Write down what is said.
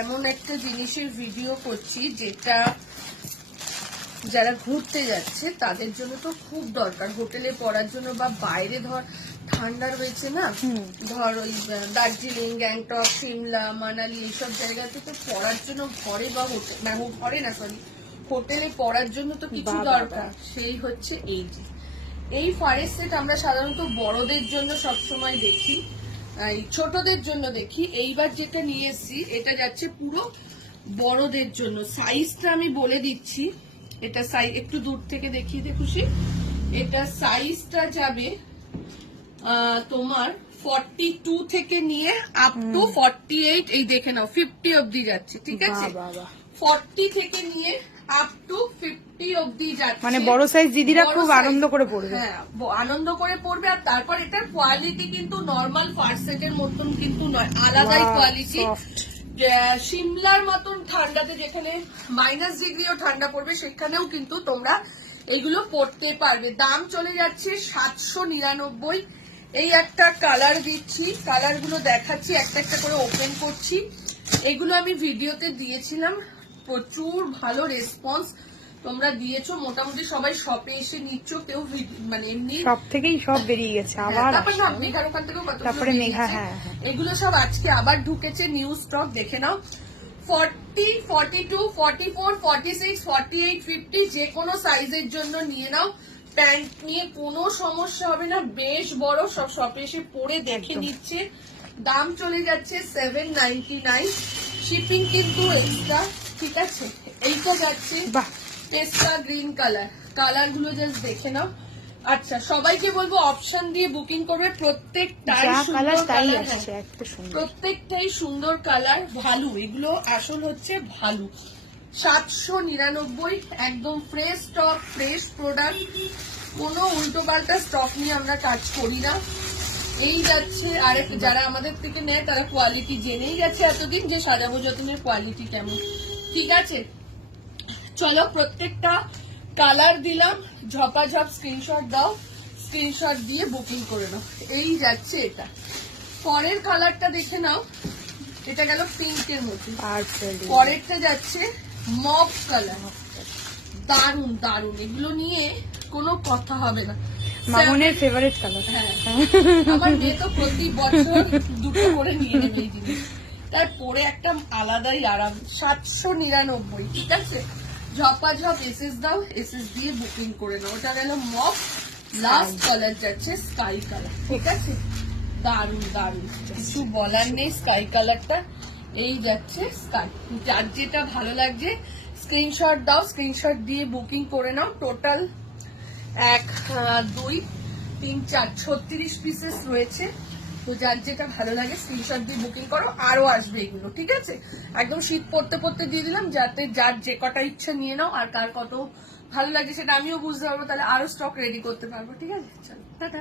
এমন একটা জিনিসের ভিডিও করছি যেটা যারা ঘুরতে যাচ্ছে তাদের জন্য তো খুব দরকার, হোটেলে পড়ার জন্য বা বাইরে ধর ঠান্ডা রয়েছে না, ধর ওই দার্জিলিং, গ্যাংটক, সিমলা, মানালি এইসব জায়গাতে তো পড়ার জন্য ঘরে বা হোটেল না, ঘরে না সরি হোটেলে পড়ার জন্য তো কিছু দরকার। সেই হচ্ছে এই ফরেস্ট সেট আমরা সাধারণত বড়দের জন্য সবসময় দেখি, ছোটদের জন্য দেখি। এইবার যেটা নিয়ে এসেছি এটা যাচ্ছে পুরো বড়দের জন্য। সাইজটা আমি বলে দিচ্ছি, এটা সাইজ একটু দূর থেকে দেখিয়ে দে খুশি। এটা সাইজটা যাবে তোমার 42 থেকে নিয়ে আপ টু 48, এই দেখে নাও 50 অবধি যাচ্ছে, ঠিক আছে? 40 থেকে নিয়ে আপ টু 50 অবধি যাচ্ছে, মানে বড় সাইজ দিদিরা খুব আনন্দ করে পড়বে। হ্যাঁ, আনন্দ করে পড়বে। আর তারপর এটার কোয়ালিটি কিন্তু নরমাল ফার্স্ট সেটের মতন কিন্তু নয়, আলাদাই কোয়ালিটি। সিমলার মতন ঠান্ডাতে যেখানে -ডিগ্রিও ঠান্ডা পড়বে সেখানেও কিন্তু তোমরা এগুলো পড়তে পারবে। দাম চলে যাচ্ছে 799। এই একটা কালার দিচ্ছি, কালার গুলো দেখাচ্ছি, একটা একটা করে ওপেন করছি। এগুলো আমি ভিডিওতে দিয়েছিলাম, প্রচুর ভালো রেসপন্স তোমরা দিয়েছো। মোটামুটি সবাই শপে এসে নিচ্ছ, কেউ মানে এমনি সব থেকেই সব বেরিয়ে গেছে আবার। মেঘার ওখান থেকেও তারপরে মেঘা, হ্যাঁ এগুলো সব আজকে আবার ঢুকেছে, নিউ স্টক দেখে নাও। 40, 42, 44, 46, 48, 50 যে কোনো সাইজের জন্য নিয়ে নাও। প্যান্ট নিয়ে কোনো সমস্যা হবে না, বেশ বড়, সব শপে এসে পরে দেখে নিচ্ছে। দাম চলে যাচ্ছে 799, শিপিং কিন্তু এক্সট্রা, ঠিক আছে? এইটা যাচ্ছে পেস্তা গ্রিন কালার, কালার গুলো জাস্ট দেখে নাও। আচ্ছা, সবাইকে বলবো অপশন দিয়ে বুকিং করবে, প্রত্যেকটাই সুন্দর কালার, প্রত্যেকটাই সুন্দর কালার, ভালো। এগুলো আসল হচ্ছে ভালো। 799, একদম ফ্রেশ স্টক, ফ্রেশ প্রোডাক্ট, কোনো উল্টো পাল্টা স্টক নিয়ে আমরা কাজ করি না। এই যাচ্ছে আরেক, যারা আমাদের থেকে নেয় তারা কোয়ালিটি জেনেই গেছে এতদিন যে সাজাবো যতনের কোয়ালিটি কেমন, ঠিক আছে? চলো, প্রত্যেকটা কালার দিলাম, ঝপাঝপ স্ক্রিনশট দাও, স্ক্রিনশট দিয়ে বুকিং করে নাও। এই যাচ্ছে এটা, পরের কালারটা দেখে নাও, এটা গেল পিঙ্কের মধ্যে। পরেরটা যাচ্ছে মভ কালার, দারুন দারুন, এগুলো নিয়ে কোনো কথা হবে না। মামনের ফেভারিট কালার। হ্যাঁ, আমার মেয়ে তো প্রতি বছর দুটো করে নিয়ে নেবে এই জিনিস, তার পরে একটা আলাদাই আরাম। 799, ঠিক আছে? ঝপাঝপ এসএস দাও, এসএস দিয়ে বুকিং করে নাও। ওটা গেল মভ, লাস্ট কালার যাচ্ছে স্কাই কালার, ঠিক আছে? দারুন দারুন, কিছু বলার নেই। স্কাই কালারটা এই যাচ্ছে স্কাই, যার যেটা ভালো লাগছে স্ক্রিনশট দাও, স্ক্রিনশট দিয়ে বুকিং করে নাও। টোটাল 1, 2, 3, 4, 36 পিসেস রয়েছে। তো যার যেটা ভালো লাগে স্ক্রিনশট দিয়ে বুকিং করো, আরো আসবে এগুলো, ঠিক আছে? একদম শীত পড়তে পড়তে দিয়ে দিলাম, যাতে যার যে কটা ইচ্ছা নিয়ে নাও, আর কার কত ভালো লাগে সেটা আমিও বুঝতে পারবো, তাহলে আরো স্টক রেডি করতে পারবো, ঠিক আছে? চলো, টাটা।